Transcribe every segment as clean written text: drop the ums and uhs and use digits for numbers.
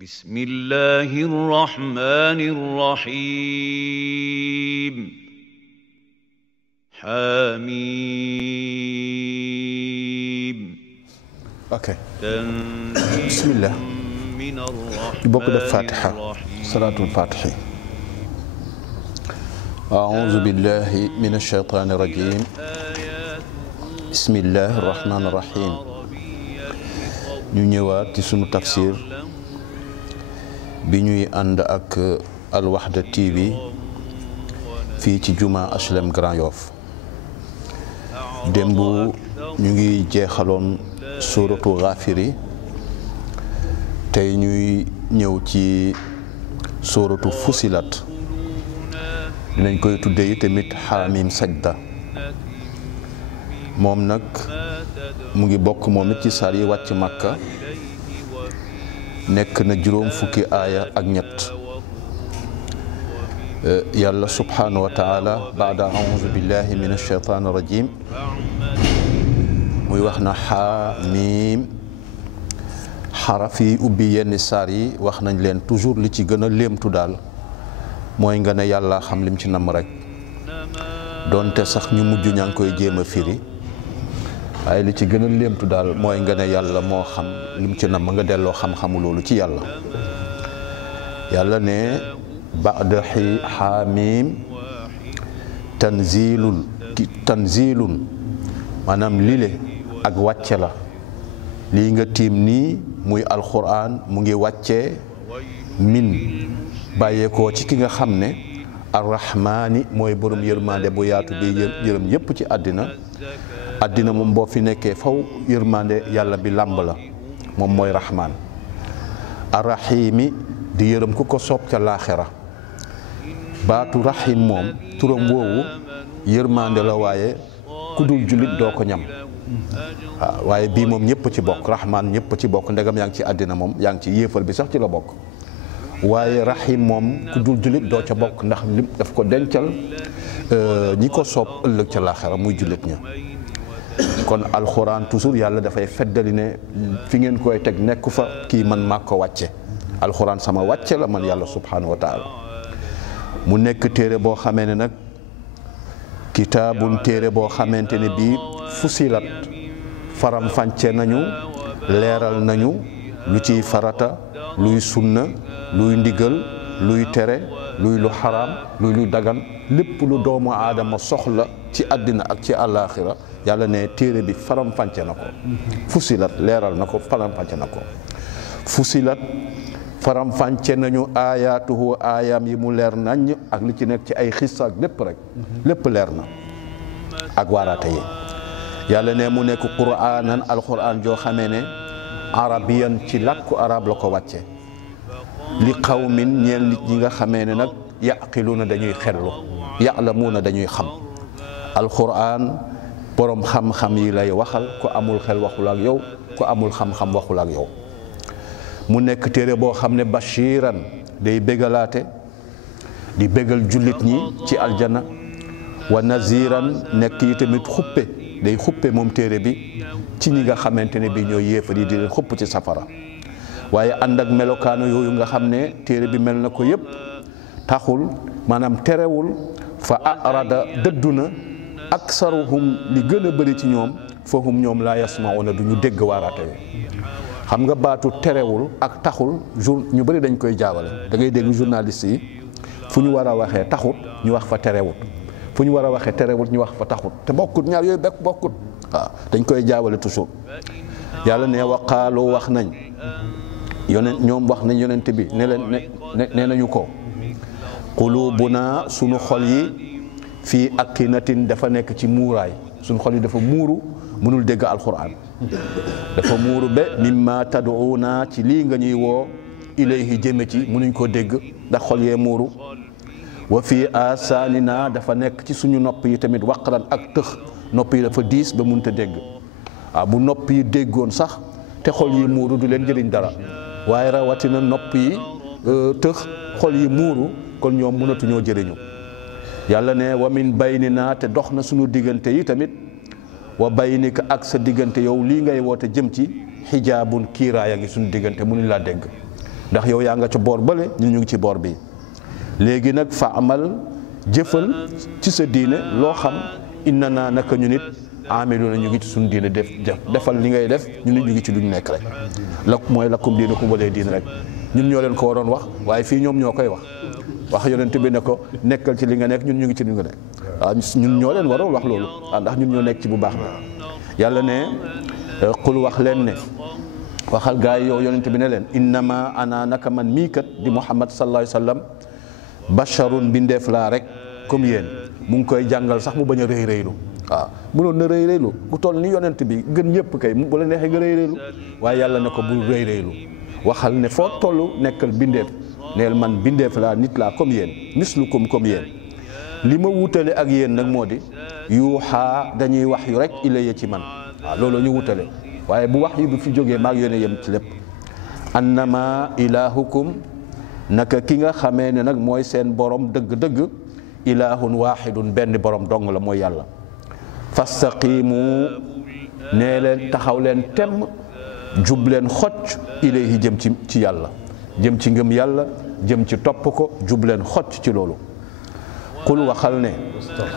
بسم الله الرحمن الرحيم حميم اوكي تنزيل بسم الله من بوك الرحمن الفاتحة الرحيم صلاة الفاتحة أعوذ بالله من الشيطان الرجيم بسم الله الرحمن الرحيم ñu ñëwaat ci sunu tafsir bi ñuy ànd ak Al Wahda TV fii ci juma HLM Grand Yoff démb ñu ngi jeexaloon suuratu Gaafiri tey ñuy ñëw ci suuratu Fusilat dinañ koy tuddee tamit Haamim Sajda moom nag mu ngi bokk moom it ci saar yi wàcc Makka nekk na juróom fukki aaya ak ñett yàlla subhanahu wa taala baada auzu billahi min alshaytan irrajim muy wax na xaamiim xaraf yi ubbi yenn saar yi wax nañ leen toujours li ci gën a léemtu daal mooy nga ne yàlla xam lim ci namm rek doonte sax ñu mujj ñaa ngi koy jéem a firi waaye li ci gën a léemtu daal mooy nga ne yàlla moo xam lim ci namm nga delloo xam-xamu loolu ci yàlla yàlla ne ba'da xaamiim tanzilun maanaam lile ak wàcce la lii nga tiim nii muy alquran mu ngi wàccee min bàyyeekoo ci ki nga xam ne arrahmaani mooy borom yërmande bu yaatu bi yërëm yépp ci àddina moom boo fi nekkee faw yërmande yàlla bi làmb la moom mooy rahmaan arrahimi di yërëm ku ko soob ca laaxira baatu rahim moom turam woowu yërmande la waaye ku dul jullit doo ko ñam waaw waaye bii moom ñëpp ci bokk rahmaan ñëpp ci bokk ndegam yaa ngi ci àddina moom yaa ngi ci yéefar bi sax ci la bokk waaye rahim moom ku dul jullit doo ca bokk ndax lim daf ko dencal ñi ko soob ëllëg ca laaxira muy jullit ña kon alxuraan toujours yàlla dafay feddali ne fi ngeen koy teg nekku fa kii man maa ko wàcce alxuraan sama wàcce la man yàlla subhanahu wa taala mu nekk téere boo xamee ne nag kitaabun téere boo xamante ne bii fusilat faram fànce nañu leeral nañu lu ciy farata luy sunna luy ndigal luy tere luy lu xaraam luy dagan lépp lu doomu aadama soxla ci àddina ak ci àllaaxira yàlla ne téere bi faram fànce na ko fusilat leeral na ko faram fànce na ko fusilat faram fànce nañu aayaatuhu aayaam yi mu leer nañ ak li ci nekk ci ay xissa ak lépp rek lépp leer na ak waaraate yi yàlla ne mu nekk quraanan alquran joo xamee ne arabiyan ci làkku arab la ko wàcce li qawmin ñeel nit ñi nga xamee ne nag yaqiluuna dañuy xellu ya'lamuuna dañuy xam alquran borom xam-xam yi lay waxal ku amul xel waxul ak yow ku amul xam-xam waxul ak yow mu nekk téere boo xam ne bashiran day bégalaate di bégal jullit ñi ci aljana wa naziran nekk yi tamit xuppe day xuppe moom téere bi ci ñi nga xamante ne bi ñooy yéefar yi di leen xupp ci safara waaye ànd ak melokaanu yooyu nga xam ne téere bi mel na ko yépp taxul maanaam terewul fa arada dëddu na aksaruhum li gën a bëri ci ñoom fahum ñoom laa yasmauna du ñu dégg waaraate yi xam nga baatu terewul ak taxul ñu bëri dañ koy jaawale da ngay dégg journaliste yi fu ñu war a waxee taxut ñu wax fa terewut fu ñu war a waxee terewut ñu wax fa taxut te bokkut ñaar yooyu bekk bokkut waaw dañ koy jaawale toujours yàlla ne waqaalu wax nañ ñoom wax nañ yonent bi ne leen ne nañu ko qulubuna sunu xol yi fii akinatin dafa nekk ci muuraay sunu xol yi dafa muuru mënul dégg alquran dafa muuru ba mimma tad'una ci lii nga ñuy woo ilayhi jëme ci mënuñ ko dégg ndax xol yee muuru wa fii asaanina dafa nekk ci suñu nopp yi tamit waqran ak tëx nopp yi dafa diis ba mënut a dégg waaw bu nopp yi déggoon sax te xol yi muuru du leen jëriñ dara waaye rawatina nopp yi tëx xol yi muuru kon ñoom mënatuñoo jëriñu yàlla ne wa min baynina te dox na suñu diggante yi tamit wa baynika ak sa diggante yow lii ngay woote jëm ci xijaabun kiiraaya ngi suñu diggante mënuñ laa dégg ndax yow yaa nga ca boor bële ñun ñu ngi ci boor bi léegi nag fa amal jëfal ci sa diine loo xam inna naa naka ñu nit amilu na ñu ngi ci suñu diine defal li ngay def ñu nit ñu ngi ci lu ñu nekk rek mooy lakum diinukum waliya diin rek ñun ñoo leen ko waroon wax waaye fii ñoom ñoo koy wax yonent bi ne ko nekkal ci li nga nekk ñun ñu ngi ci li nga nekk waaw ñun ñoo leen waroon wax loolu ndax ñun ñoo nekk ci bu baax bi yàlla ne qul wax leen ne waxal gaa yi yow yonent bi ne leen innama ana naka man mii kat di Muhammad sallallahu alayhi wa sallam basharun bindeef laa rek comme yéen mu ngi koy jàngal sax mu bañ a rëy rëylu waaw mënoon na rëy rëylu ku toll ni yonent bi gën ñëpp kay bu la neexee nga rëy rëylu waaye yàlla ne ko bul rëy rëylu waxal ne foo toll nekkal bindeef neel man bindeef laa nit laa comme yéen mislukum comme yéen li ma wutale ak yéen nag moo di yuuxaa dañuy wax yu rek ilayya ci man waaw loolu ñu wutale waaye bu wax yu bi fi jógee maag yéen a yem ci lépp annama ilahukum naka ki nga xamee ne nag mooy seen borom dëgg-dëgg ilahun wahidun benn borom dong la mooy yàlla fastaqimu nee leen taxaw leen temm jub leen xocc ilayhi jëm ci yàlla jëm ci ngëm yàlla jëm ci topp ko jub leen xocc ci loolu qul waxal ne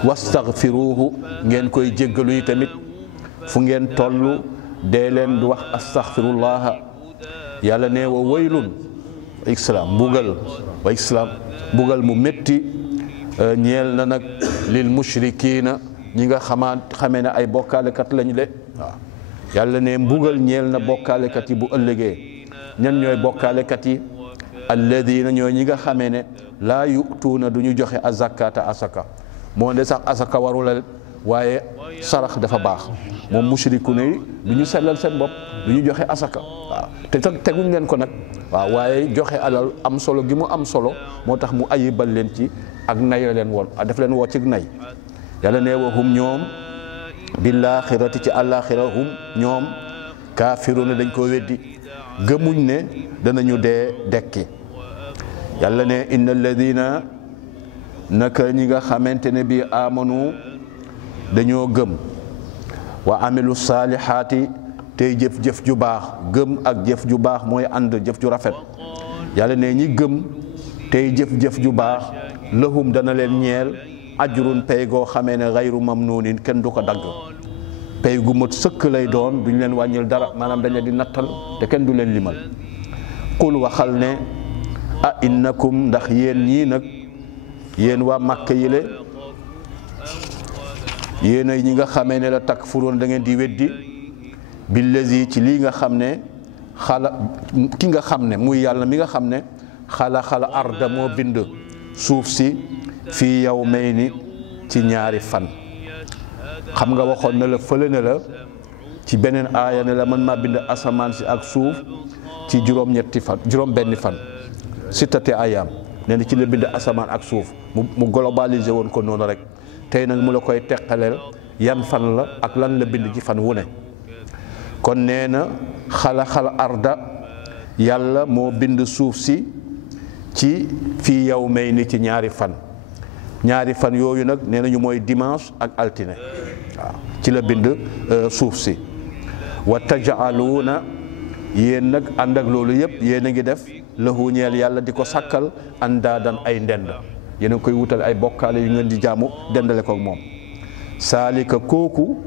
wastaghfiruhu ngeen koy jéggalu yi tamit fu ngeen toll dee leen di wax astaghfirullaha yàlla ne wa waylun islaam mbugal mu métti ñeel na nag lil mushrikiina ñi nga xamee ne ay bokkaalekat lañu de waaw yàlla ne mbugal ñeel na bokkaalekat yi bu ëllëgee ñan ñooy bokkaalekat yi alladina ñooy ñi nga xamee ne laa yutuuna du ñu joxe azakata asaka moo ne sax asaka warula waaye sarax dafa baax moom mushriku ne du ñu sellal seen bopp du ñu joxe asaka waaw te teguñ leen ko nag waaw waaye joxe alal am solo gi mu am solo moo tax mu ayibal leen ci ak nay la leen woon daf leen woo ci nay yàlla ne wa hum ñoom billaaxirati ci àllaaxira hum ñoom kaafiruuna dañ ko weddi gëmuñ ne danañu dee dekki yàlla ne inna alladina naka ñi nga xamante ne bii amanu dañoo gëm wa amilu saalihaati tey jëf-jëf ju baax gëm ak jëf ju baax mooy ànd jëf ju rafet yàlla ne ñi gëm tey jëf-jëf ju baax lahum dana leen ñeel ajrun pay goo xamee ne gayru mamnuunin kenn du ko dagg pay gu mat sëkk lay doon duñ leen wàññil dara maanaam dañ leen di nattal te kenn du leen limal qul waxal ne a innakum ndax yéen ñii nag yéen waa Màkka yile yéen ay ñi nga xamee ne la takfuruun da ngeen di weddi billazi ci lii nga xam ne ki nga xam ne muy yàlla mi nga xam ne xala arda moo bind suuf si fii yawmayni ci ñaari fan xam nga waxoon na la fële ne la ci beneen aaya ne la man maa bind asamaan si ak suuf ci juróom benni fan sittati ayaam nee na ci la bind asamaan ak suuf mu globalisé woon ko noonu rek tey nag mu la koy teqaleel yan fan la ak lan la bind ci fan wu ne kon nee na xala arda yàlla moo bind suuf si ci fii yawmayni ci ñaari fan yooyu nag nee nañu mooy dimanche ak altine waaw ci la bind suuf si wa taj'aluuna yéen nag ànd ak loolu yëpp yéen a ngi def lahu ñeel yàlla di ko sàkkal andaadan ay ndend yéen a koy wutal ay bokkaale yu ngeen di jaamu dendale ko ak moom saalika kooku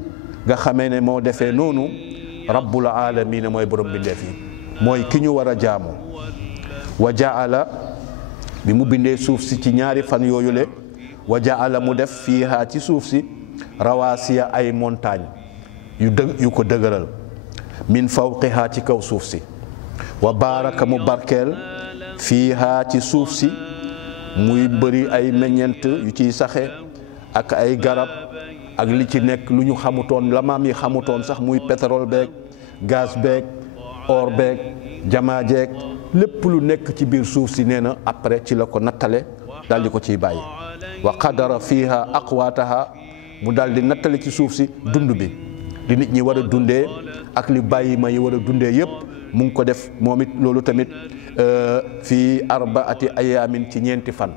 nga xamee ne moo defee noonu rabbul aalamiina mooy borom bindeef yi mooy ki ñu war a jaamu wa jaala bi mu bindee suuf si ci ñaari fan yooyu le wa jaala mu def fiihaa ci suuf si rawaasiya ay montagne yu ko dëgëral min fawqihaa ci kaw suuf si wa baaraka mu barkeel fiihaa ci suuf si muy bëri ay meññent yu ciy saxe ak ay garab ak li ci nekk lu ñu xamutoon la maam yi xamutoon sax muy pétrole beeg gaz beeg or beeg jamaa jeeg lépp lu nekk ci biir suuf si nee na après ci la ko nattale daal di ko ciy bàyyi wa qadara fiiha aqwaataha mu daal di nattale ci suuf si dund bi li nit ñi war a dundee ak li bàyyi ma yi war a dundee yépp mu ngi ko def moom it loolu tamit fii arbaati ayaamin ci ñeenti fan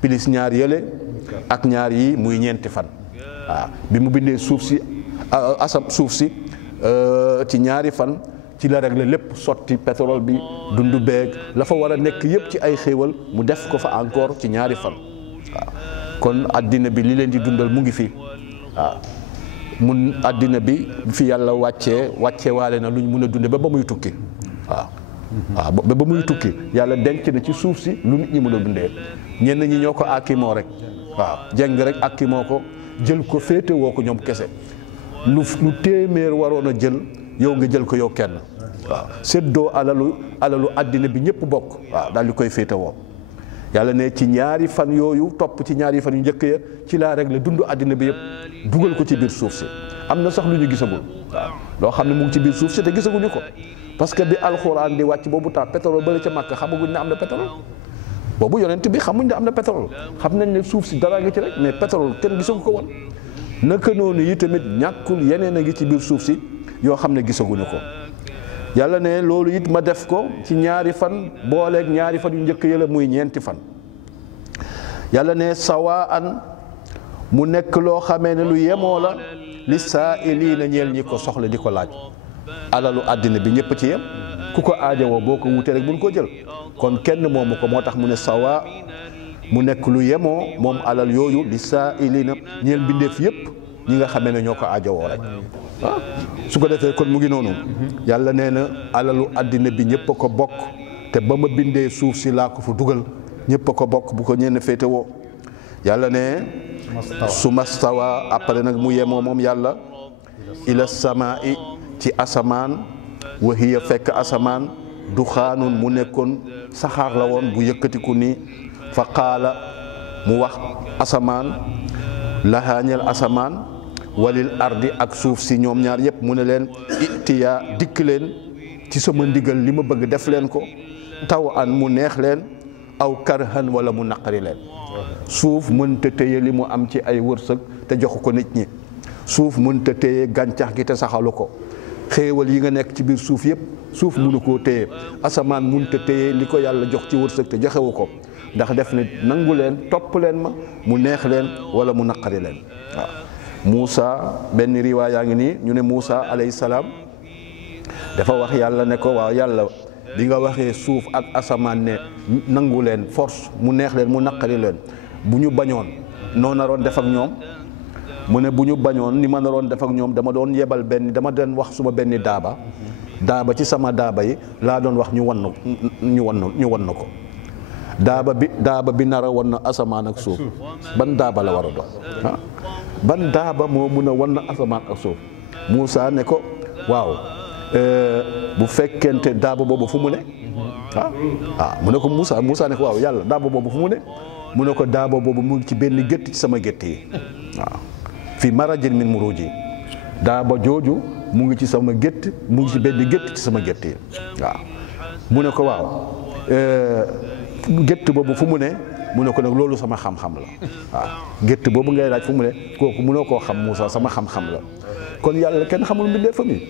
pilis ñaar yële ak ñaar yi muy ñeenti fan waaw bi mu bindee suuf si suuf si ci ñaari fan ci la régler lépp sotti pétrole bi dundu beeg la fa war a nekk yëpp ci ay xéewal mu def ko fa encore ci ñaari fan waaw kon àddina bi li leen di dundal mu ngi fi waaw mun àddina bi fi yàlla wàccee waale na lu ñu mun a dunde ba muy tukki waaw ba muy tukki yàlla denc na ci suuf si lu nit ñi mën a dundee ñenn ñi ñoo ko àkkimoo rek waaw jeng rek àkkimoo ko jël ko féete woo ko ñoom kese lu téeméer waroon a jël yow nga jël ko yow kenn waaw séddoo alalu àddina bi ñëpp bokk waaw daal di koy féete woo yàlla ne ci ñaari fan yooyu topp ci ñaari fan yu njëkk ya ci laa rek la dund àddina bi yëpp dugal ko ci biir suuf si am na sax lu ñu gisagul waaw loo xam ne mu ngi ci biir suuf si te gisaguñu ko parce que bi alxuraan di wàcc boobu temps pétrole bële ca Makka xamaguñ ne am na pétrole boobu yonent bi xamuñ ne am na pétrole xam nañ ne suuf si dara nga ci rek mais pétrole kenn gisagu ko woon naka noonu yi tamit ñàkkul yeneen a ngi ci biir suuf si yoo xam ne gisaguñu ko yàlla ne loolu it ma def ko ci ñaari fan booleeg ñaari fan yu njëkk yëla muy ñeenti fan yàlla ne sawaan mu nekk loo xamee ne lu yemoo la li saa'iliina ñeel ñi ko soxla di ko laaj alalu àddina bi ñëpp ci yem ku ko aajowoo boo ko wutee rek buñ ko jël kon kenn moomu ko moo tax mu ne sawa mu nekk lu yemoo moom alal yooyu li saa'iliina ñeel bindeef yëpp ñi nga xamee ne ñoo ko aajowoo rek ah su ko defee kon mu ngi noonu yàlla nee na alalu àddina bi ñëpp a ko bokk te ba ma bindee suuf si laa ko fa dugal ñëpp a ko bokk bu ko ñenn féetewoo yàlla ne su mastawa après nag mu yemoo moom yàlla ila samaa'i ci asamaan wa hiya fekk asamaan du xaanun mu nekkoon saxaar la woon bu yëkkatiku nii fa qaala mu wax asamaan lahaañel asamaan walil ardi ak suuf si ñoom ñaar yëpp mu ne leen itiya dikk leen ci sama ndigal li ma bëgg def leen ko taw an mu neex leen aw karhan wala mu naqari leen suuf mënta téye li mu am ci ay wërsëg te joxu ko nit ñi suuf mënta téye gàncax gi te saxalu ko xéewal yi nga nekk ci biir suuf yëpp suuf mënu koo téye asamaan mënta téye li ko yàlla jox ci wërsëg te joxewu ko ndax def ne nangu leen topp leen ma mu neex leen wala mu naqari leen waaw Muusa benn riwaay yaa ngi nii ñu ne Muusa alayhi salaam dafa wax yàlla ne ko waaw yàlla bi nga waxee suuf ak asamaan ne nangu leen force mu neex leen mu naqari leen bu ñu bañoon noo naroon def ak ñoom mu ne bu ñu bañoon ni ma naroon def ak ñoom dama doon yebal dama doon wax suma benn daaba ci sama daaba yi laa doon wax ñu wan na ko daaba bi nara wan na asamaan ak suuf ban daaba la war a doon ah ban daaba moo mun a wan na asamaan ak suuf Muusa ne ko waaw bu fekkente daaba boobu fu mu ne mu ne ko Muusa ne ko waaw yàlla daaba boobu fu mu ne mu ne ko daaba boobu mu ngi ci benn gétt ci sama gétt yi waaw fi marajin min muruji daaba jooju mu ngi ci sama gétt mu ngi ci benn gétt ci sama gétt yi waaw mu ne ko waaw gétt boobu fu mu ne mu ne ko nag loolu sama xam-xam la waaw gétt boobu ngay laaj fu mu ne kooku mënoo koo xam Muusa sama xam-xam la kon yàlla kenn xamul mbindeef mi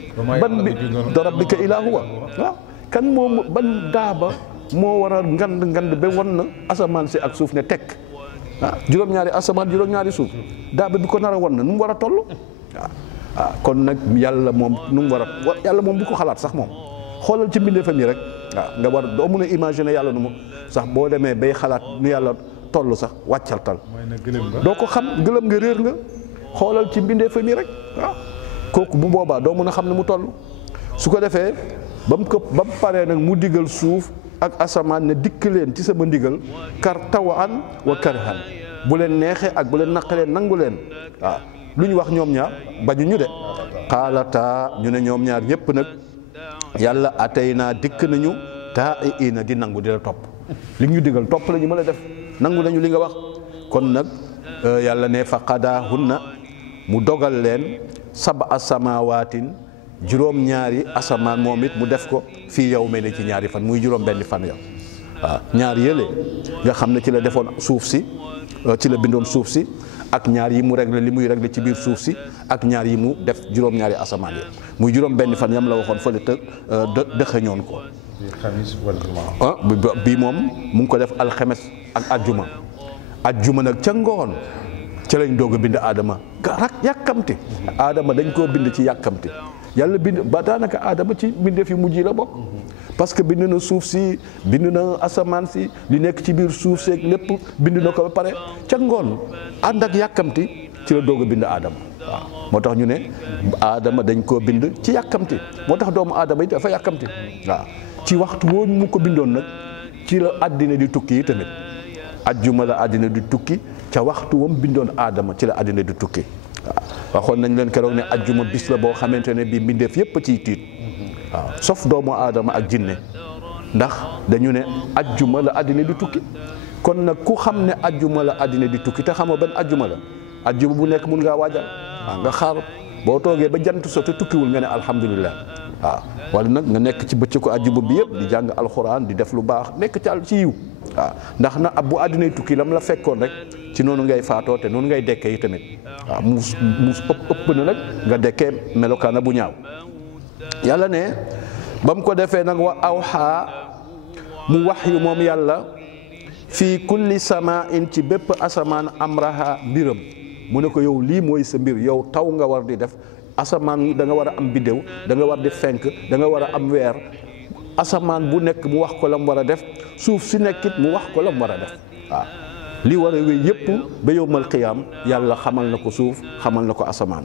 ban bi rabbika illaa huwa waaw kan moom ban daaba moo war a ngand ba wan na asamaan si ak suuf ne tekk juróom-ñaari asamaan juróom-ñaari suuf daaba bi ko nar a wan na nu mu war a toll waaw kon nag yàlla moom nu mu war a yàlla moom bu ko xalaat sax moom xoolal ci mbindeefam yi rek waaw nga war doo mun a imaginer yàlla nu mu sax boo demee bay xalaat nu yàlla toll sax wàccaltal doo ko xam gëlëm nga réer nga xoolal ci mbindeefam yi rek waaw kooku bu boobaa doo mun a xam ne mu toll su ko defee ba mu paree nag mu digal suuf ak asamaan ne dikk leen ci sama ndigal kar tawan wa karhan bu leen neexee ak bu leen naqaree nangu leen waaw lu ñu wax ñoom ñaar bañu ñu de xaalataa ñu ne ñoom ñaar ñëpp nag yàlla atay naa dikk nañu taa ina di nangu di la topp li ñu digal topp la ñu mën a def nangu nañu li nga wax kon nag yàlla ne fa qadaahunna mu dogal leen sab'a samawaatin juróom-ñaari asamaan moom it mu def ko fii yawmayni ci ñaari fan muy juróom-benni fan ya waaw ñaar yële nga xam ne ci la defoon suuf si ci la bindoon suuf si ak ñaar yi mu réglé li muy réglé ci biir suuf si ak ñaar yi mu def juróom-ñaari asamaan ya muy juróom-benni fan yam la waxoon fële te dëxëñoon ko. bii moom mu ngi ko def alxemes ak ajjuma nag ca ngoon ca lañ doog a bind Adama rak yàkkamti Adama dañ koo bind ci yàkkamti yàlla bind ba daanaka aadama ci bindeef yu mujj yi la bokk parce que bind na suuf si bind na asamaan si li nekk ci biir suuf seeg lépp bind na ko ba pare ca ngoon ànd ak yàkkamti ci la doog a bind aadama waaw moo tax ñu ne aadama dañ koo bind ci yàkkamti moo tax doomu aadama yi dafa yàkkamti waaw ci waxtu woo mu ko bindoon nag ci la àddina di tukki yi tamit ajjuma la àddina di tukki ca waxtu wam bindoon aadama ci la àddina di tukki waaw waxoon nañ leen keroog ne ajjuma bis la boo xamante ne bii mbindeef yépp ciy tiit waaw sauf doomu aadama ak jinne ndax dañu ne ajjuma la àddina di tukki kon nag ku xam ne ajjuma la àddina di tukki te xamoo ban ajjuma la ajjuma bu nekk mun ngaa waajal waaw nga xaar boo toogee ba jant so te tukkiwul nga ne alhamdulilah waaw wala nag nga nekk ci bëccëgu ajjuma bi yëpp di jàng alxuraan di def lu baax nekk ci yiw waaw ndax na bu àddinay tukki lam la fekkoon rek ci noonu ngay faatoo te noonu ngay dekkee yi tamit waaw mu ëpp na nag nga dekkee melokaana bu ñaaw yàlla ne ba mu ko defee nag wa awxaa mu wax yu moom yàlla fii kulli samain ci bépp asamaan amraha mbiram mu ne ko yow lii mooy sa mbir yow taw nga war di def asamaan da nga war a am biddéew da nga war di fenk da nga war a am weer asamaan bu nekk mu wax ko la mu war a def suuf si nekkit mu wax ko la mu war a def waaw li war a wéy yépp ba yowmal qiyaam yàlla xamal na ko suuf xamal na ko asamaan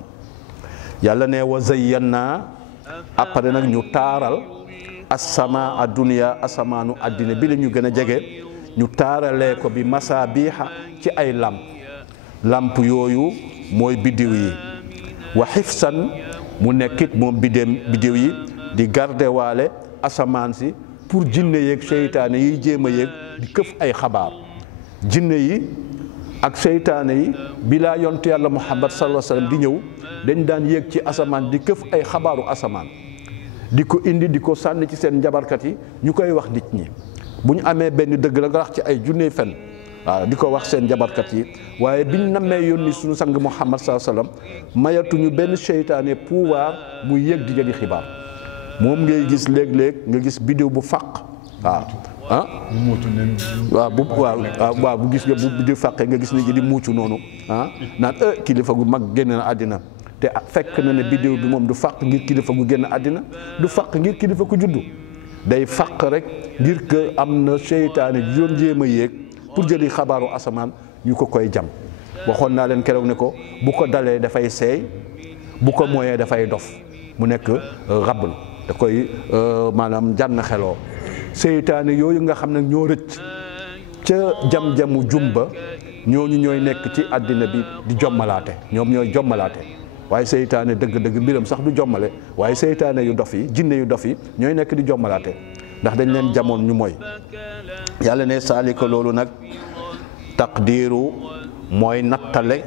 yàlla ne wa zayyannaa après nag ñu taaral asama a dunya asamaanu àddina bi la ñu gën a jege ñu taaralee ko bi masaabiha ci ay làmp yooyu mooy biddiw yi wa xifsan mu nekkit moom biddiw yi di garde waale asamaan si pour jinne yeeg seytaane yiy jéem a yéeg di këf ay xabaar jinne yi ak seytaane yi bilaa yontu yàlla muhammad sallallahu alayhi wasallam di ñëw dañ daan yéeg ci asamaan di këf ay xabaaru asamaan di ko indi di ko sànni ci seen njabarkat yi ñu koy wax nit ñi bu ñu amee benn dëgg la nga wax ci ay junne fen waaw di ko wax seen njabarkat yi waaye biñ nammee yónni suñu sang muhammad sallallahu alayhi wasallam mayatuñu benn seytaane pouvoir muy yéeg di jëli xibaar moom ngay gis léeg-léeg nga gis bidéo bu fàq waaw ah waaw bu gis nga bu bidéo fàqee nga gis nit ñi di muucu noonu ah naan kilifa gu mag génn na àddina te fekk na ne bidéo bi moom du fàq ngir kilifa gu génn àddina du fàq ngir kilifa ku juddu day fàq rek ngir que am na seytaane yoon jéem a yéeg pour jëli xabaaru asamaan ñu ko koy jam waxoon naa leen keroog ne ko bu ko dalee dafay seey bu ko mooyee dafay dof mu nekk rabl da koy maanaam jànn xeloo seytaane yooyu nga xam ne ñoo rëcc ca jam-jamu jumba ñooñu ñooy nekk ci àddina bi di jommalaate ñoom ñooy jommalaate waaye seytaane dëgg-dëgg mbiram sax du jommale waaye seytaane yu dof yi jinne yu dof yi ñooy nekk di jommalaate ndax dañ leen jamoon ñu mooy yàlla ne saalika loolu nag taqdiiru mooy nattale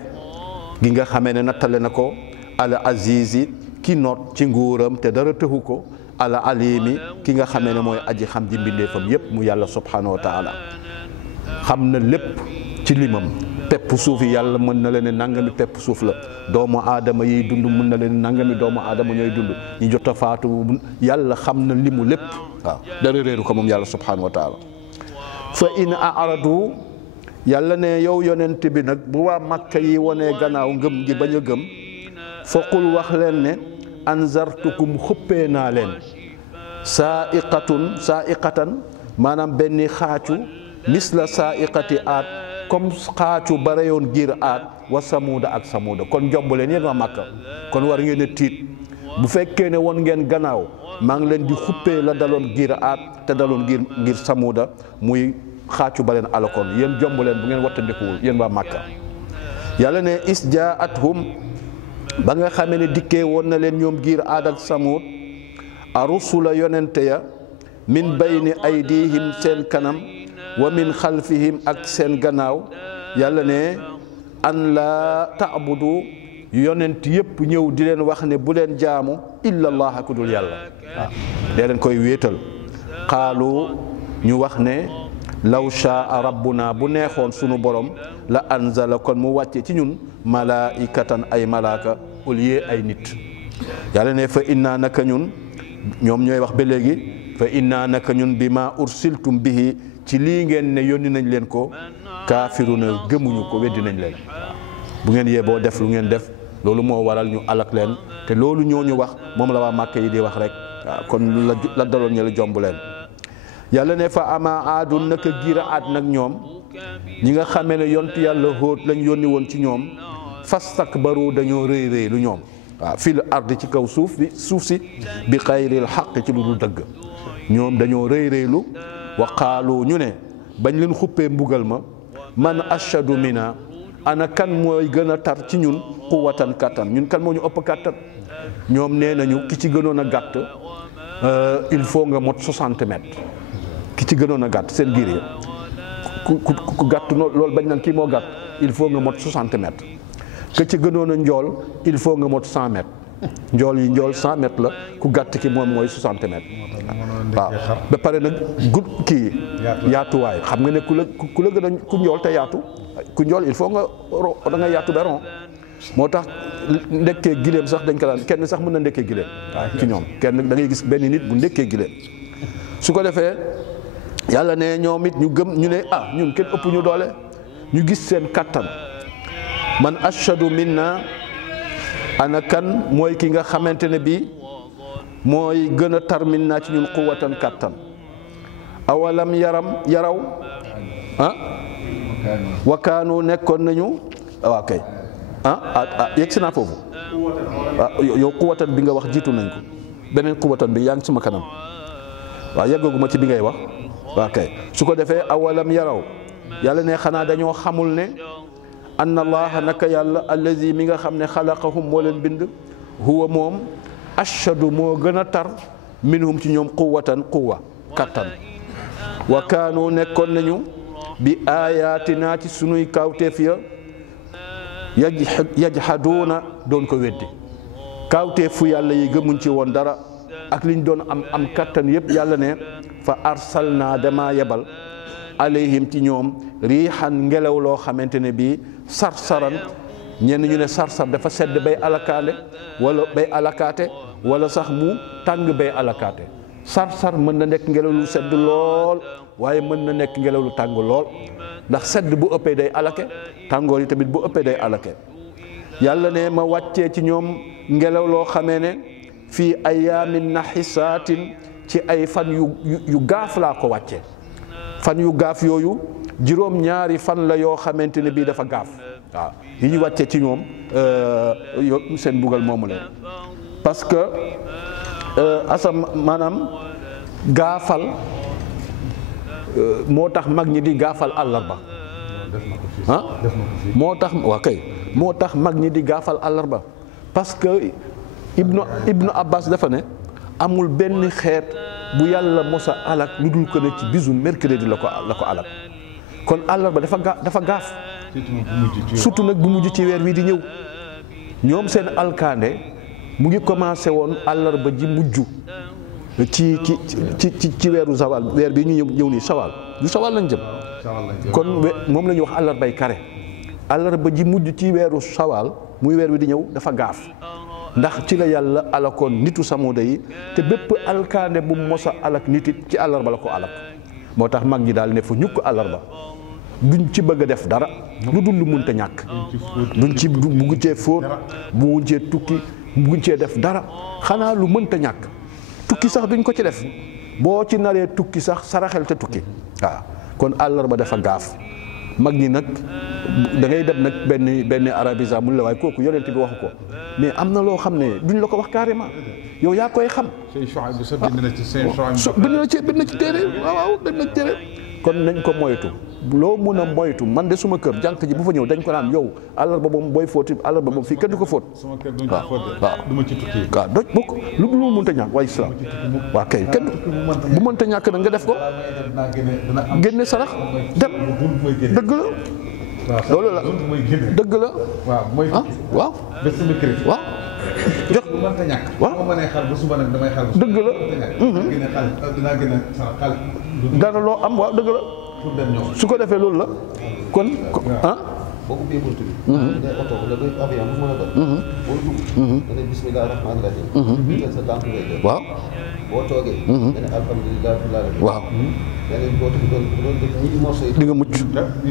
gi nga xamee ne nattale na ko al azizi ki noot ci nguuram te dara tëxu ko al alimi ki nga xamee ne mooy aji xam ji mbindeefam yépp mu yàlla subhanahu wa taala xam na lépp ci limam pepp suuf yi yàlla mën na leen nangami pepp suuf la doomu aadama yiy dund mën na leen nangami doomu aadama ñooy dund ñu jot a faatu yàlla xam na limu lépp waaw dara réeru ko moom yàlla subhanahu wa taala fa in aradu yàlla ne yow yonent bi nag bu waa Makka yi wonee gannaaw ngëm gi bañ a gëm foqul wax leen ne anzartukum xuppee naa leen saaiqatan maanaam benn xaacu misla saaiqati aat comme xaacu ba reyoon giir aat wa samuuda ak samuuda kon jomb leen yéen waa Makka kon war ngeen a tiit bu fekkee ne won ngeen gannaaw maa ngi leen di xuppee la daloon giir aat te daloon giir samuuda muy xaacu ba leen alakoon yéen jomb leen bu ngeen wattandikuwul yéen waa Makka yàlla ne is jaathum ba nga xamee ne dikkee woon na leen ñoom giir aad ak samuud a rusula yonente ya min bayni aydihim seen kanam wa min xalfihim ak seen gannaaw yàlla ne an laa taabudu yonent yépp ñëw di leen wax ne bu leen jaamu illa allah ku dul yàlla waaw dee leen koy wéetal xaalu ñu wax ne law shaa rabbuna bu neexoon sunu borom la anzala kon mu wàcce ci ñun malaikatan ay malaaka au lieu ay nit yàlla ne fa inna naka ñun ñoom ñooy wax ba léegi fa inna naka ñun bi ma ursiltum bihi ci lii ngeen ne yónni nañ leen ko kaafiruna gëmuñu ko weddi nañ leen bu ngeen yeboo def lu ngeen def loolu moo waral ñu alak leen te loolu ñooñu wax moom la waa Màkka yi di wax rek waaw kon la daloon ña la jomb leen yàlla ne fa ama aadun naka giir a aad nag ñoom ñi nga xamee ne yontu yàlla Hóot lañ yónni woon ci ñoom fastakbaru dañoo rëy rëy lu ñoom waaw fil ardi ci kaw suuf si bi xayril xaq ci lu dul dëgg ñoom dañoo rëy rëylu wa qaalu ñu ne bañ leen xuppee mbugal ma man ashadu mina ana kan mooy gën a tar ci ñun quwatan kattan ñun kan moo ñu ëpp kattan ñoom nee nañu ki ci gënoon a gàtt il faut nga mot 60 mètres ki ci gënoon a gàtt seen biir yi ku gàtt loolu bañ naan kii moo gàtt il faut nga mot 60 mètres que ci gënoon a njool il faut nga mot 100 mètres njool yi njool 100 mètres la ku gàtt ki moom mooy 60 mètres waaw ba pare nag kii yaatuwaay xam nga ne ku la gën a ku njool te yaatu ku njool il faut nga da nga yaatu ba rond moo tax ndekkee gileem sax dañ ko daan kenn sax mën na ndekkee gileem ci ñoom kenn da ngay gis benn nit bu ndekkee gileem su ko defee yàlla ne ñoom it ñu gëm ñu ne ñun kenn ëpp ñu doole ñu gis seen kattan man ashadu minna ana kan mooy ki nga xamante ne bii mooy gën a tar minna ci ñun quwatan kattan awalam yaraw wakaanu nekkoon nañu waaw kay yegg si naa foofu yow quwatan bi nga wax jiitu nañ ko beneen quwatan bi yaa ngi sama kanam waaw yeggaguma ci bi ngay wax waaw kay su ko defee awalam yaraw yàlla ne xanaa dañoo xamul ne anna allaha naka yàlla allazi mi nga xam ne xalaqahum moo leen bind huwa moom ashadu moo gën a tar minhum ci ñoom quwa kattan wa kaanu nekkoon nañu bi ayatina ci sunuy kawteef ya yajhaduuna doon ko weddi kawteefu yàlla yi gëmuñ ci woon dara ak liñ doon am kattan yëpp yàlla ne fa arsalnaa dama yebal alayhim ci ñoom riixan ngelaw loo xamante ne bii sarsaran ñenn ñu ne sarsar dafa sedd bay alakaate wala sax mu tàng bay alakaate sarsar mën na nekk ngelaw lu sedd lool waaye mën na nekk ngelaw lu tàng lool ndax sedd bu ëppee day alake tàngoor yi tamit bu ëppee day alake yàlla ne ma wàccee ci ñoom ngelaw loo xamee ne fii ayaamin naxisaatin ci ay fan yu gaaf laa ko wàccee fan yu gaaf yooyu juróom-ñaari fan la yoo xamante ne bii dafa gaaf waaw yi ñu wàccee ci ñoom seen mbugal moomu la parce que maanaam gaafal moo tax mag ñi di gaafal àllarba moo tax mag ñi di gaafal àllarba parce que ibnu Abbas dafa ne amul benn xeet bu yàlla mosa alak lu dul ko ne ci bisu mercredi la ko alak kon àllarba dafa gaaf surtout nag bu mujj ci weer wi di ñëw ñoom seen alkaande mu ngi commencé woon àllarba ji mujj ci weeru sawal weer bi ñu ñëw nii sawal du sawal lañ jëm kon moom la ñuy wax àllarbay kare àllarba ji mujj ci weeru sawal muy weer wi di ñëw dafa gaaf ndax ci la yàlla alakoon nitu samuuda yi te bépp alkaande bu mos a alak nit it ci àllarba la ko alak moo tax mag ñi daal ne fa ñukk àllarba duñ ci bëgg a def dara lu dul lu mënta ñàkk duñ ci bugg cee fóot bugguñ cee tukki bugguñ cee def dara xanaa lu mënta ñàkk tukki sax duñ ko ci def boo ci naree tukki sax saraxel te tukki waaw kon àllarba dafa gaaf mag ñi nag da ngay dem nag benn arabisa mun la waaye kooku yonent bi waxu ko mais am na loo xam ne duñ la ko wax carrément yow yaa koy xam. bind na ci téere waaw bind na ci téere kon nañ ko moytu loo mun a moytu man de suma kër jànq ji bu fa ñëw dañ ko naan yow àllarba moom booy fóoti àllarba moom fii kenn du ko fóot. waaw du ma ci tukki. waaw doj bokk lu mu mënta ñàkk waaye islam waaw kay kenn bu mënta ñàkk nag nga def ko génne sarax dem dëgg la. loolu la dëgg la waaw jot dëgg la dara loo am waaw dëgg la su ko defee loolu la kon boo ubbee bunt bi ngay oto wala ngay avion bu mën a doon boo dugg nga ne bismillahi rahmaani rahim jiital sa tànk ngay def waaw boo toogee nga ne alhamdulillahi rabbil alamin waaw yeneen boo tafi doon def ñi morceau yi di nga mucc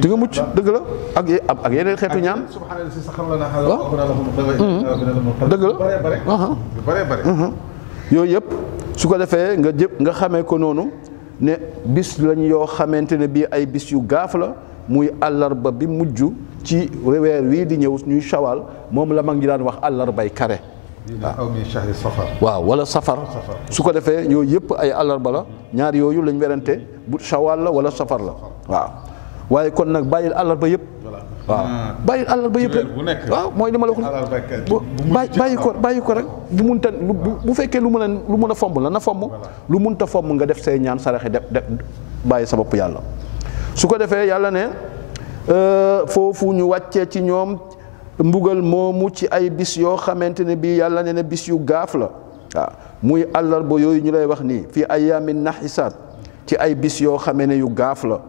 di nga mucc dëgg la ak yeneen xeetu ñaan subhanallah si saxal la na dëgg la bare bare yooyu yëpp su ko defee nga xamee ko noonu ne bis lañ yoo xamante ne bii ay bis yu gaaf la muy àllarba bi mujj ci weer wii di ñëw ñuy shawal moom la mag ñi daan wax àllarbay kare waaw wala safar su ko defee yooyu yëpp ay àllarba la ñaar yooyu lañ werante bu shawal la wala safar la waaw waaye kon nag bàyyil àllarba yëpp waaw bàyyil àllarba yëpp rek waaw mooy li ma la wax bàyyi ko rek bu munta bu fekkee lu mën a fomm la na fomm lu munta fomm nga def say ñaan saraxe def bàyyi sa bopp yàlla su ko defee yàlla ne foofu ñu wàccee ci ñoom mbugal moomu ci ay bis yoo xamante ne bii yàlla ne na bis yu gaaf la waaw muy àllarba yooyu ñu lay wax nii fii ayaamin naxisaat ci ay bis yoo xamee ne yu gaaf la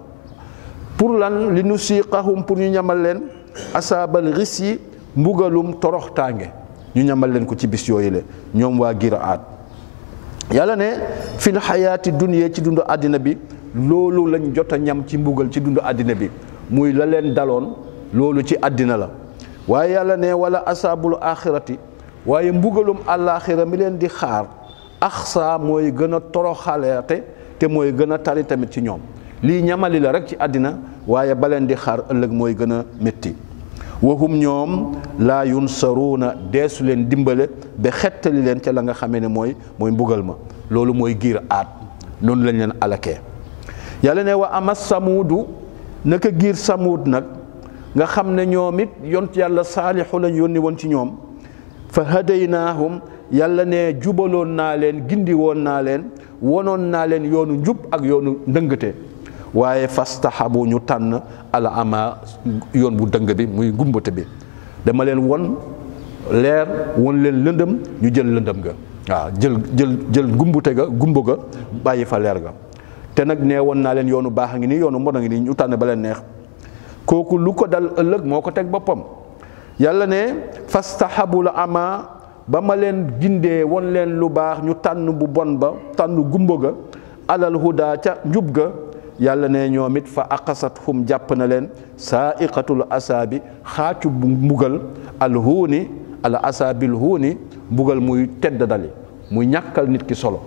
pour lan li nu siiqahum pour ñu ñamal leen asaabal ris yi mbugalum toroxtaange ñu ñamal leen ko ci bis yooyu le ñoom waa gira aat yàlla ne fil xayaati dunya ci dundu àddina bi loolu lañ jot a ñam ci mbugal ci dundu àddina bi muy la leen daloon loolu ci àddina la waaye yàlla ne wala asaabul axirati waaye mbugalum àllaaxira mi leen di xaar axsa mooy gën a toroxaleete te mooy gën a tari tamit ci ñoom lii ñamali la rek ci àddina waaye ba leen di xaar ëllëg mooy gën a métti wahum ñoom laa yunsaruuna deesu leen dimbale ba xettali leen ca la nga xamee ne mooy mbugal ma loolu mooy giir aat noonu lañ leen alakee yàlla ne wa ama samuudu naka giir samuud nag nga xam ne ñoom it yont yàlla saalixu lañ yónni woon ci ñoom fa hadaynaahum yàlla ne jubaloon naa leen gindi woon naa leen wonoon naa leen yoonu njub ak yoonu ndëngate waaye fastahabu ñu tànn ala ama yoon bu dëng bi muy gumbate bi dama leen won leer won leen lëndëm ñu jël lëndëm ga waaw jël gumbate ga gumba ga bàyyi fa leer ga te nag nee woon naa leen yoonu baax a ngi nii yoonu mbon a ngi nii ñu tànn ba leen neex kooku lu ko dal ëllëg moo ko teg boppam yàlla ne fastahabul ama ba ma leen gindee won leen lu baax ñu tànn bu bon ba tànn gumba ga alal huda ca njub ga yàlla ne ñoom it fa aqasat hum jàpp na leen saaiqatul asaabi xaacu bu mbugal alhuuni al asaabil huuni mbugal muy tedd dali muy ñàkkal nit ki solo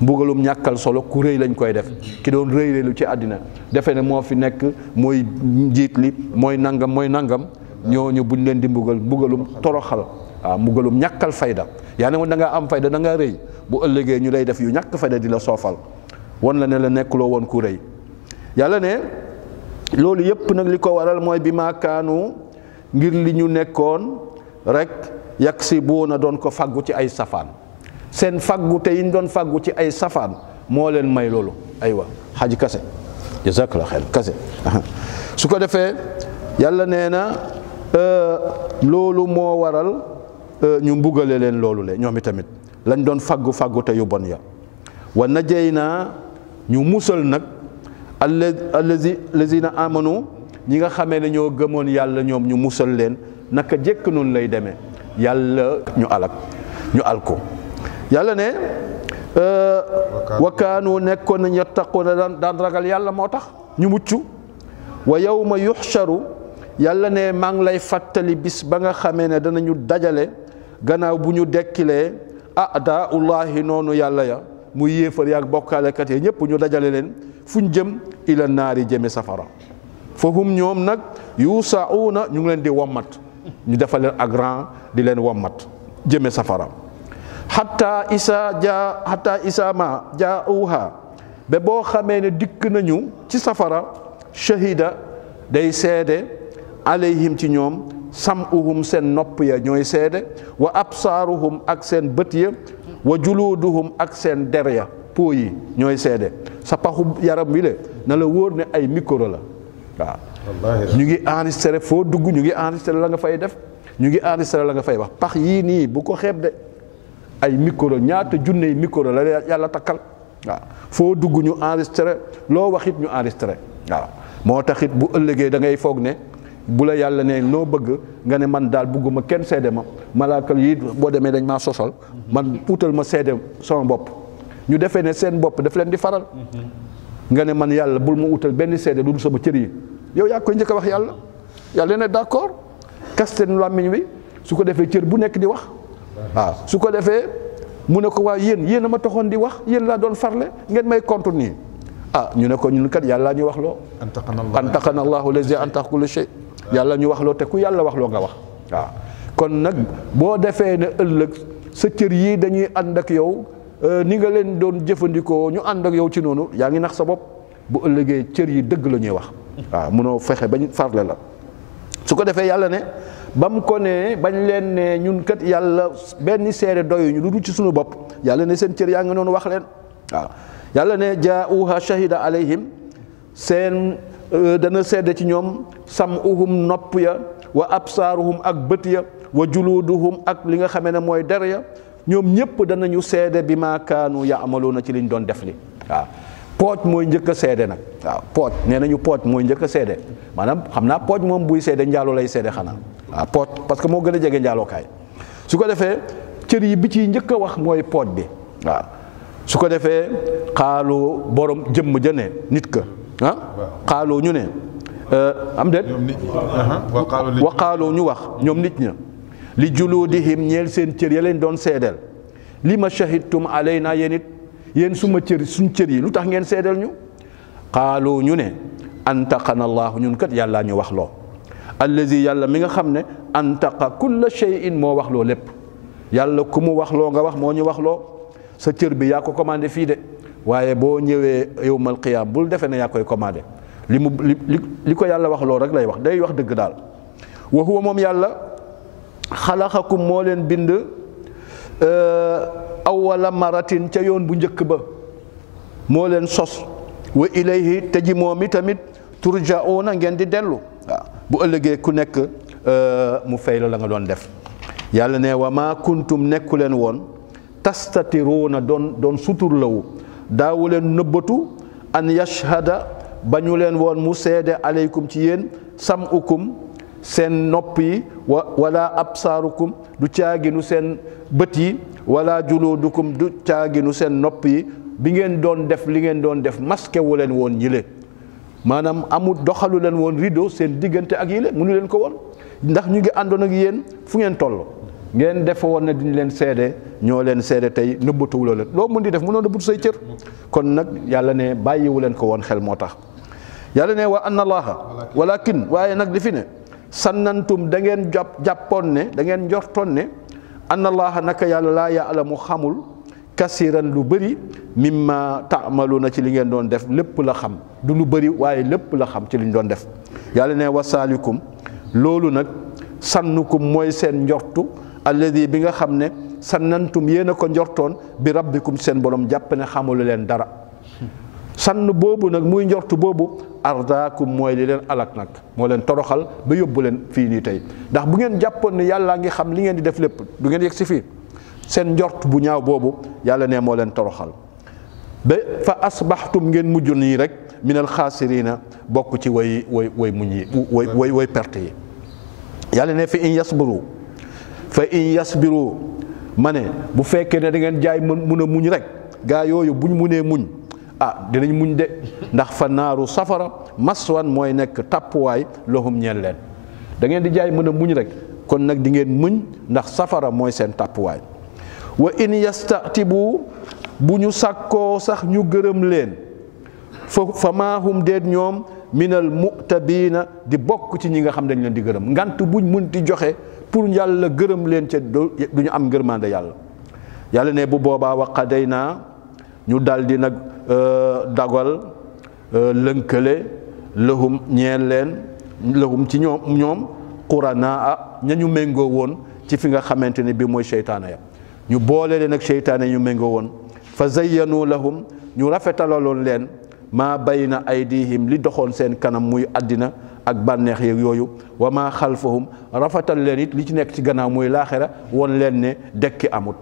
mbugalum ñàkkal solo ku rëy lañ koy def ki doon rëy rëylu ci àddina defe ne moo fi nekk mooy njiit li mooy nangam ñooñu buñ leen di mbugalum toroxal waaw mbugalum ñàkkal fayda yaa ne woon da ngaa am fayda da ngaa rëy bu ëllëgee ñu lay def yu ñàkk fayda di la soofal won la ne la nekkuloo woon ku rëy yàlla ne loolu yëpp nag li ko waral mooy bi maakaanu ngir li ñu nekkoon rek yàq si buuna doon ko faggu ci ay safaan seen faggu te yi ñu doon faggu ci ay safaan moo leen may loolu aywa xaji kase jazakallah xel kase su ko defee yàlla nee na loolu moo waral ñu mbugale leen loolu le ñoom itamit lañ doon faggu te yu bon ya wa najey naa ñu musal nag allazina amanu ñi nga xamee ne ñoo gëmoon yàlla ñoom ñu musal leen naka jekk noonu lay demee yàlla ñu alko yàlla ne wakaanu nekkoon nañ yattaquuna daan ragal yàlla moo tax ñu mucc wa yawma yuxsharu yàlla ne maa ngi lay fàttali bis ba nga xamee ne danañu dajale gannaaw bu ñu dekkilee a'daa'ullaahi noonu yàlla ya muy yéefar yaak bokkaalekat yi ñëpp ñu dajale leen fuñ jëm ila naari jëme safara fahum ñoom nag yusauna ñu ngi leen di wommat ñu defal leen ak rang di leen wommat jëme safara hatta isa ma jaauha ba boo xamee ne dikk nañu ci safara shahida day seede alayhim ci ñoom sam'uhum seen nopp ya ñooy seede wa absaaruhum ak seen bët ya wa juluuduhum ak seen der ya po yi ñooy seede sa paxu yaram wi le na la wóor ne ay micro la waaw ñu ngi enregistré foo dugg ñu ngi enregistré la nga fay def ñu ngi enregistré la nga fay wax pax yii nii bu ko xeeb de ay micro ñaata junney micro la yàlla takkal waaw foo dugg ñu enregistré loo wax it ñu enregistré waaw moo tax it bu ëllëgee da ngay foog ne bu la yàlla ne loo bëgg nga ne man daal bugguma kenn seede ma malaakal yi boo demee dañ maa sosal man utal ma seede sama bopp ñu defee ne seen bopp daf leen di faral nga ne man yàlla bul ma utal benn seede lu dul sama cër yi yow yaa koy njëkk a wax yàlla ne d'accord kaste nu làmmiñ wi su ko defee cër bu nekk di wax waaw su ko defee mu ne ko waa yéen a ma taxoon di wax yéen laa doon farle ngeen may contre nii ñu ne ko ñun kat yàlla ñu wax loo antaqana allahu lazi antaqa kulla shay yàlla ñu wax loo te ku yàlla wax loo nga wax waaw kon nag boo defee ne ëllëg sa cër yi dañuy ànd ak yow ni nga leen doon jëfandikoo ñu ànd ak yow ci noonu yaa ngi nax sa bopp bu ëllëgee cër yi dëgg la ñuy wax waaw munoo fexe bañ farle la su ko defee yàlla ne ba mu ko ne bañ leen ne ñun kat yàlla benn seede doyuñu lu dul ci suñu bopp yàlla ne seen cër yaa ngi noonu wax leen waaw yàlla ne jaa'uha shahida alayhim seen dana seede ci ñoom sam'uhum nopp ya wa absaaruhum ak bët ya wa juluuduhum ak li nga xamee ne mooy der ya ñoom ñëpp danañu seede bi maa kaanu yaamaluuna ci liñ doon def li waaw pooj mooy njëkk a seede nag waaw pooj nee nañu pooj mooy njëkk a seede maanaam xam naa pooj moom buy seede njaaloo lay seede xanaa waaw pooj parce que moo gën a jege njaalookaay su ko defee cër yi bi ciy njëkk a wax mooy pooj bi waaw su ko defee xaalu borom jëmm jëne nit ka xaalu ñu ne am déet wa xaalu ñu wax ñoom nit ña li juluudihim ñeel seen cër ya leen doon seedeel li ma shahidtum alayna yéen it yéen suñ cër yi lu tax ngeen seedeel ñu xaalu ñu ne antaqana allahu ñun kat yàllaa ñu wax loo allazi yàlla mi nga xam ne antaqa kulla shay'in moo wax loo lépp yàlla ku mu wax loo nga wax moo ñu wax loo sa cër bi yaa ko commandé fii de waaye boo ñëwee yowmal qiyaam bul defee ne yaa koy commandé li ko yàlla wax loo rek lay wax day wax dëgg daal wa huwa moom yàlla xalaxakum moo leen bind awwala maratin ca yoon bu njëkk ba moo leen sos wa ilayhi te ji moom i tamit turja'una ngeen di dellu waaw bu ëllëgee ku nekk mu fay la nga doon def yàlla ne wa maa kuntum nekku leen woon tastatiruuna doon suturlawu daawu leen nëbbatu an yashhada ba ñu leen woon mu seede aleykum ci yéen sam'ukum seen nopp yi wala absaarukum du caaginu seen bët yi wala juluudukum du caaginu seen nopp yi bi ngeen doon def li ngeen doon def masqué wu leen woon ñile maanaam amul doxalu leen woon rideau seen diggante ak yile mënu leen ko woon ndax ñu ngi àndoon ak yéen fu ngeen toll ngeen def woon ne duñu leen seede ñoo leen seede tey nëbbatuwuloo leen loo mën di def mënoo nëbbatu say cër kon nag yàlla ne bàyyiwu leen ko woon xel moo tax yàlla ne wa anna allaha walakin waaye nag li fi ne sannantum da ngeen jàppoon ne da ngeen njortoon ne anna allaha naka yàlla laa ya'lamu xamul kasiran lu bëri mimma ta'maluna ci li ngeen doon def lépp la xam du lu bëri waaye lépp la xam ci li ñu doon def yàlla ne wasaalikum loolu nag sannukum mooy seen njortu alladi bi nga xam ne sannantum yéen a ko njortoon bi rabbikum seen borom jàpp ne xamulu leen dara sann boobu nag muy njortu boobu ardaakum mooy li leen alak nag moo leen toroxal ba yóbbu leen fii nii tey ndax bu ngeen jàppoon ne yàllaa ngi xam li ngeen di def lépp du ngeen yegg si fii seen njort bu ñaaw boobu yàlla ne moo leen toroxal ba fa asbaxtum ngeen mujj nii rek minal xaasiriina bokk ci way muñ yi way perte yi yàlla ne fa in yasbiru ma ne bu fekkee ne da ngeen jaay mun a muñ rek gaa yooyu buñ munee muñ dinañ muñ de ndax fa naaru safara maswan mooy nekk tàppuwaay lahum ñeel leen da ngeen di jaay mën a muñ rek kon nag di ngeen muñ ndax safara mooy seen tàppuwaay wa in yastatibu bu ñu sàkkoo sax ñu gërëm leen fa maahum déet ñoom minal mu'tabiina di bokk ci ñi nga xam dañ leen di gërëm ngant buñ mun di joxe pour yàlla gërëm leen ca du ñu am ngërmande yàlla ne bu boobaa wa qadaynaa ñu daldi nag dagal lënkale lahum ñeel leen lahum ci ñoom quranaa ñañu méngoo woon ci fi nga xamante ne bi mooy seytaane ya ñu boole leen ak seytaane ñu méngoo woon fa zayyanu lahum ñu rafetalaloon leen maa bayna aydihim li doxoon seen kanam muy àddina ak bànneex yeeg yooyu wa maa xalfahum rafetal leen it li ci nekk ci gannaaw muy laaxira woon leen ne dekki amut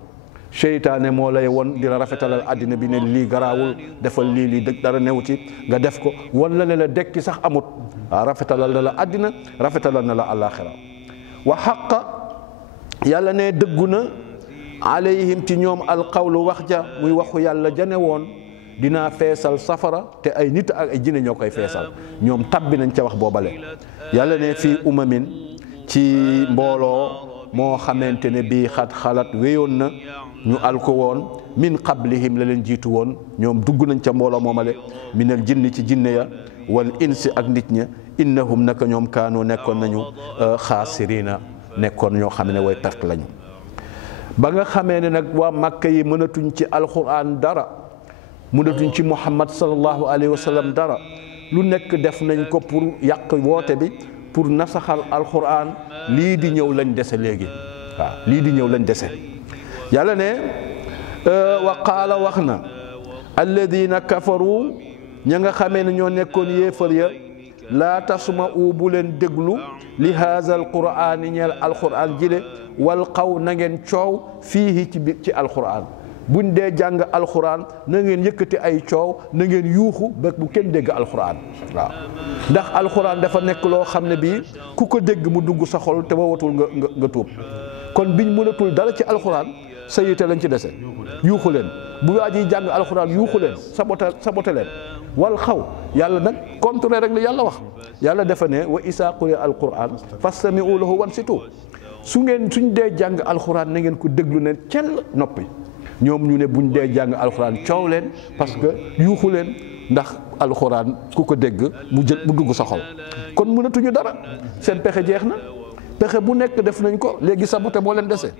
seytaane moo lay won di la rafetalal àddina bi ne lii garaawul defal lii dëgg dara new ci nga def ko wan la ne la dekki sax amut waaw rafetalal na la àddina rafetalal na la àllaaxira wa xaqa yàlla ne dëggu na alayhim ci ñoom alqawlu wax ja muy waxu yàlla jane woon dinaa feesal safara te ay nit ak ay jinne ñoo koy feesal ñoom tabbi nañ ca wax boobale yàlla ne fii umamin ci mbooloo moo xamante ne bii xat xalat wéyoon na ñu alko woon min qablihim la leen jiitu woon ñoom dugg nañ ca mbooloo moomale minal jinni ci jinne ya wal insi ak nit ña innahum naka ñoom kaanu nekkoon nañu xaasiriina nekkoon ñoo xam ne way perte lañu ba nga xamee ne nag waa Makka yi mënatuñ ci alquran dara mënatuñ ci Muhammad sallallahu alayhi wa sallam dara lu nekk def nañ ko pour yàq woote bi pour nasaxal alquran lii di ñëw lañ dese léegi waaw lii di ñëw lañ dese yàlla ne wa qaala wax na alladina kafaru ña nga xamee ne ñoo nekkoon yéefar ya laa tasma'u bu leen déglu li haza alquran ñeel alquran jile wal xaw na ngeen coow fii ci biir ci alquran buñ dee jàng alquran na ngeen yëkkati ay coow na ngeen yuuxu ba bu kenn dégg alquran waaw ndax alquran dafa nekk loo xam ne bii ku ko dégg mu dugg sa xol te wawatul nga tuub kon biñ mënatul dara ci alquran sayite lañ ci dese yuuxu leen bu waa ji jàng alquran yuuxu leen sabote leen wal xaw yàlla nag contraire rek li yàlla wax yàlla dafa ne wa isaa quri'a alquran fastami'u lahu wansitu suñ dee jàng alquran na ngeen ko déglu ne cell noppi ñoom ñu ne buñ dee jàng alquran coow leen parce que yuuxu leen ndax alquran ku ko dégg mu dugg sa xol kon mënatuñu dara seen pexe jeex na pexe bu nekk def nañ ko léegi sabote moo leen dese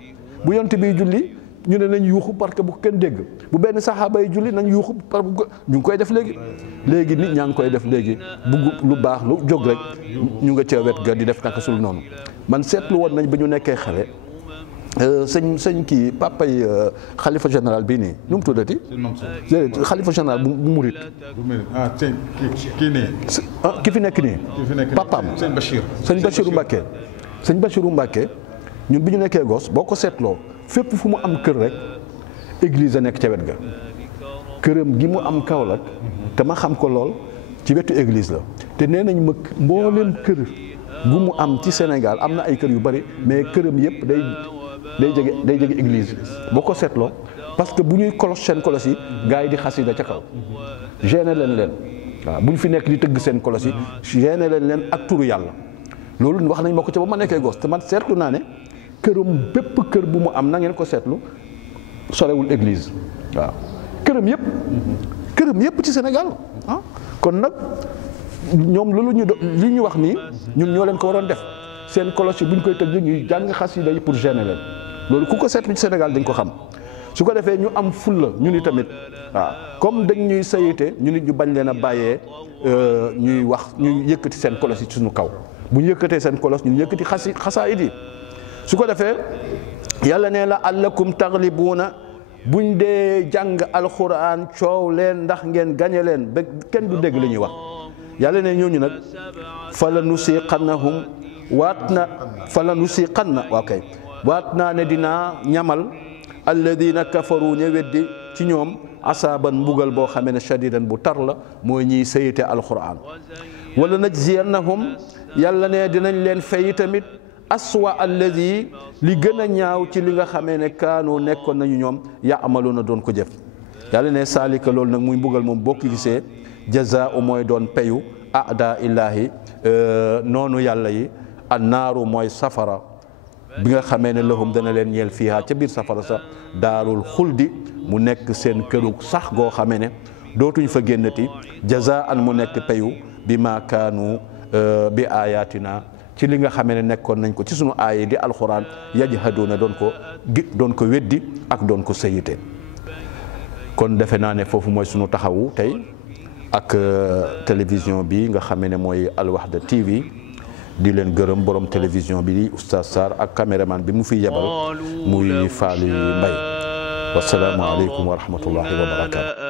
bu yonent bi julli ñu ne nañ yuuxu parce que bu kenn dégg bu benn saxaaba yi julli nañ yuuxu parce que ñu ngi koy def léegi nit ñaa ngi koy def léegi bugg lu baax lu jóg rek ñu nga ca wet ga di def naka sul noonu man seetlu woon nañ ba ñu nekkee xale sëñ kii papa yi xalifa général bii nii nu mu tuddati xalifa général bu murit ki fi nekk nii papaam sëñ Bachiru Mbàkke ñun bi ñu nekkee gos boo ko seetloo fépp fu mu am kër rek église a nekk ca wet ga këram gi mu am Kaolack te ma xam ko lool ci wetu église la te nee nañ ma mbooleem kër gu mu am ci Sénégal am na ay kër yu bari mais këram yëpp day jege église boo ko seetloo parce que bu ñuy kolos seen kolos yi gars yi di xasida ca kaw gêné leen waaw bu ñu fi nekk di tëgg seen kolos yi gêné leen ak turu yàlla loolu wax nañ ma ko ca ba ma nekkee gos te man seetlu naa ne këram bépp kër bu mu am na ngeen ko seetlu sorewul église waaw këram yëpp ci Sénégal kon nag ñoom loolu li ñu wax nii ñun ñoo leen ko waroon def seen cloche yi bu ñu koy tëgg ñuy jàng xasida yi pour gêner leen loolu ku ko seetlu ci Sénégal dañ ko xam su ko defee ñu am fulla ñu ni tamit waaw comme dañ ñuy sayite ñu nit ñu bañ leen a bàyyee ñuy wax ñuy yëkkati seen cloche yi ci suñu kaw bu ñu yëkkatee seen cloche ñu yëkkati xasaayid yi su ko defee yàlla nee la allakum taglibuuna buñ dee jàng alxuraan coow leen ndax ngeen gañe leen ba kenn du dégg li ñuy wax yàlla ne ñooñu nag fala nusiqannahum fala nusiqanna waaw kay waat naa ne dinaa ñamal alladina kafaru ña weddi ci ñoom asaaban mbugal boo xamee ne shadidan bu tar la mooy ñiy sayite alxuraan wala najziyannahum yàlla ne dinañ leen fay tamit aswa alladi li gën a ñaaw ci li nga xamee ne kaanu nekkoon nañu ñoom yaamaluuna doon ko jëf yàlla ne saalika loolu nag muy mbugal moom boo ko gisee jazaau mooy doon peyu aada illaahi noonu yàlla yi annaaru mooy safara bi nga xamee ne lahum dana leen ñeel fiiha ca biir safara sa daarul xuldi mu nekk seen kërug sax goo xamee ne dootuñ fa génnati jazaan mu nekk peyu bi ma kaanu bi ayatina ci li nga xamee ne nekkoon nañ ko ci sunu aaya di alxuraan yajhaduuna doon ko weddi ak doon ko sayite kon defe naa ne foofu mooy sunu taxawu tey ak télévision bi nga xamee ne mooy Al-Wahda TV di leen gërëm borom télévision bi di Oustaz Sarr ak caméraman bi mu fi yebal muy Faly Mbaye wassalaamu aleykum wa rahmatullahi wa barakaatu.